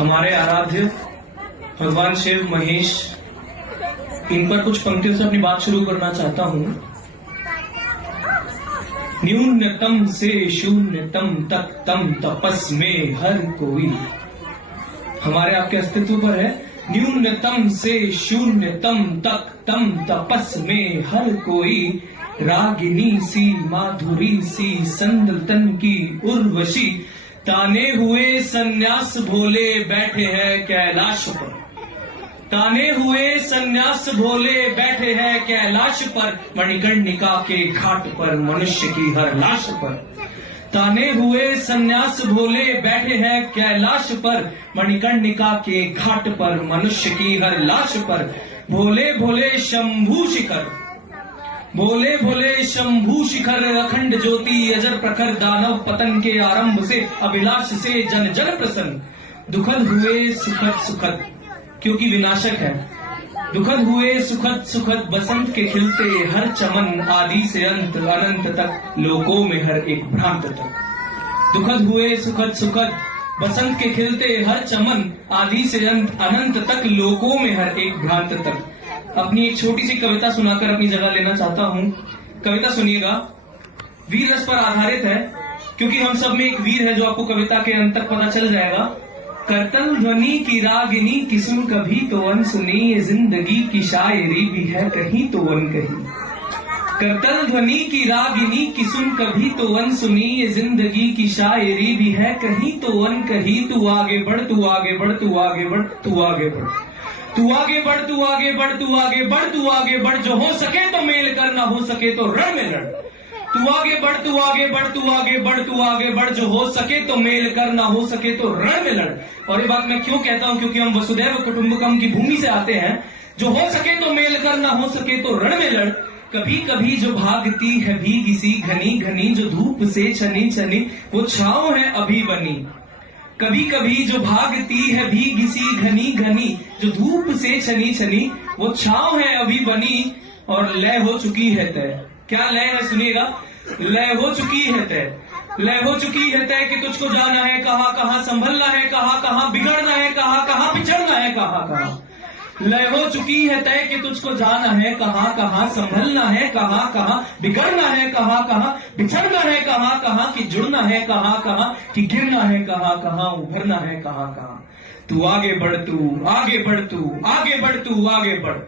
हमारे आराध्य भगवान शिव महेश, इन पर कुछ पंक्तियों से अपनी बात शुरू करना चाहता हूं। न्यूनतम से शून्यतम तक तम तपस में हर कोई, हमारे आपके अस्तित्व पर है। न्यूनतम से शून्यतम तक तम तपस में हर कोई, रागिनी सी माधुरी सी संदतन की उर्वशी, ताने हुए सन्यास भोले बैठे हैं कैलाश पर। ताने हुए सन्यास भोले बैठे हैं कैलाश पर, मणिकर्णिका के घाट पर मनुष्य की हर लाश पर। ताने हुए सन्यास भोले बैठे हैं कैलाश पर, मणिकर्णिका के घाट पर मनुष्य की हर लाश पर। भोले भोले शंभू शिखर, भोले भोले शंभू शिखर, अखंड ज्योति अजर प्रखर, दानव पतन के आरंभ से अभिलाष से जन जन प्रसन्न। दुखद हुए सुखद सुखद क्योंकि विनाशक है। दुखद हुए सुखद सुखद, बसंत के खिलते हर चमन, आदि से अंत अनंत तक लोकों में हर एक भ्रांत तक। दुखद हुए सुखद सुखद, बसंत के खिलते हर चमन, आदि से अंत अनंत तक लोकों में हर एक भ्रांत तक। अपनी एक छोटी सी कविता सुनाकर अपनी जगह लेना चाहता हूं। कविता सुनिएगा, वीर रस पर आधारित है, क्योंकि हम सब में एक वीर है जो आपको कविता के अंत तक पता चल जाएगा। करतल ध्वनि की रागिनी की सुन कभी तो वन सुनी, ये जिंदगी की शायरी भी है कहीं तो वन कहीं। करतल ध्वनि की रागिनी की सुन कभी तो वन सुनी, ये जिंदगी की शायरी भी है कहीं तो वन कहीं। तू आगे बढ़, तू आगे बढ़, तू आगे बढ़, तू आगे बढ़, तू आगे बढ़, तू आगे बढ़, तू आगे बढ़, तू आगे बढ़। जो हो सके तो मेल कर, ना हो सके तो रण में लड़। तू आगे बढ़, तू आगे बढ़, तू आगे बढ़, तू आगे बढ़। जो हो सके तो मेल कर, ना हो सके तो रण में लड़। और ये बात मैं क्यों कहता हूं, क्योंकि हम वसुधैव कुटुंबकम की भूमि से आते हैं। जो हो सके तो मेल कर, ना हो सके तो रण में लड़। कभी कभी जो भागती है भीगी सी घनी घनी, जो धूप से छनी छनी वो छांव है अभी बनी। कभी कभी जो भागती है भीगी सी घनी घनी, जो धूप से छनी छनी वो छांव है अभी बनी। और लय हो चुकी है तय, क्या लय है सुनिएगा। लय हो चुकी है तय, लय हो चुकी है तय, कि तुझको जाना है कहां कहां, संभलना है कहां कहां, बिगड़ना है कहां कहां, बिछड़ना है कहां कहां। लय हो चुकी है तय कि तुझको जाना है कहां कहां, संभलना है कहां कहां, बिगड़ना है कहां कहां, बिछड़ना है कहां कहां, कि जुड़ना है कहां कहां, कि गिरना है कहां कहां, उभरना है कहां कहां। तू आगे बढ़, तू आगे बढ़, तू आगे बढ़, तू आगे बढ़,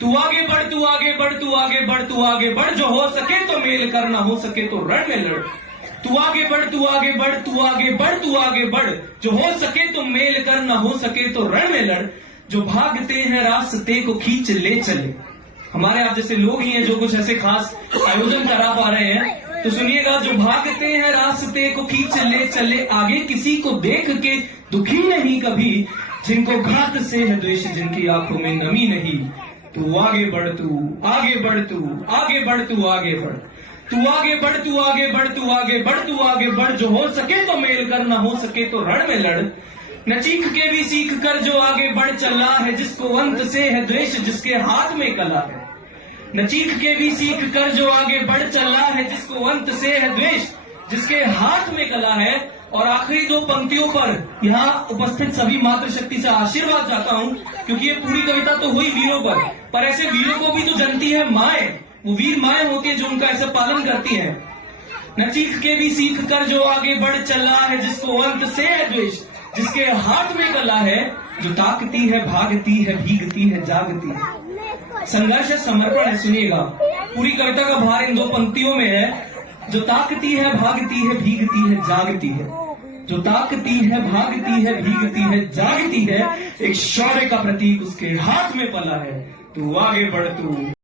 तू आगे बढ़, तू आगे बढ़, तू आगे बढ़, तू आगे बढ़। जो हो सके तो मेल कर, ना हो सके तो रण में लड़। तू आगे बढ़, तू आगे बढ़, तू आगे बढ़, तू आगे बढ़। जो हो सके तो मेल कर, ना हो सके तो रण में लड़। जो भागते हैं रास्ते को खींच ले चले, हमारे आप जैसे लोग ही हैं जो कुछ ऐसे खास आयोजन करा पा रहे हैं, तो सुनिएगा। जो भागते हैं रास्ते को खींच ले चले, आगे किसी को देख के दुखी नहीं कभी, जिनको घात से है द्वेष, जिनकी आंखों में नमी नहीं। तू आगे बढ़, तू आगे बढ़, तू आगे बढ़, तू आगे बढ़, तू आगे बढ़, तू आगे बढ़, तू आगे बढ़, तू आगे बढ़। जो हो सके तो मेल कर, ना हो सके तो रण में लड़। न चीख के भी सीख कर जो आगे बढ़ चला है, जिसको अंत से है द्वेष, जिसके हाथ में कला है। न चीख के भी सीख कर जो आगे बढ़ चला है, जिसको अंत से है द्वेष, जिसके हाथ में कला है। और आखिरी दो पंक्तियों पर यहाँ उपस्थित सभी मातृशक्ति से आशीर्वाद चाहता हूँ, क्योंकि ये पूरी कविता तो हुई वीरों पर ऐसे वीरों को भी तो जनती है माए। वो वीर माए होती है जो उनका ऐसा पालन करती है। न चीख के भी सीख कर जो आगे बढ़ चला है, जिसको अंत से है द्वेष, जिसके हाथ में कला है। जो ताकती है भागती है भीगती है जागती है। संघर्ष है, समर्पण है। सुनिएगा, पूरी कविता का भार इन दो पंक्तियों में है। जो ताकती है भागती है भीगती है जागती है, जो ताकती है भागती है भीगती है जागती है। एक शौर्य का प्रतीक उसके हाथ में पला है। तू आगे बढ़, तू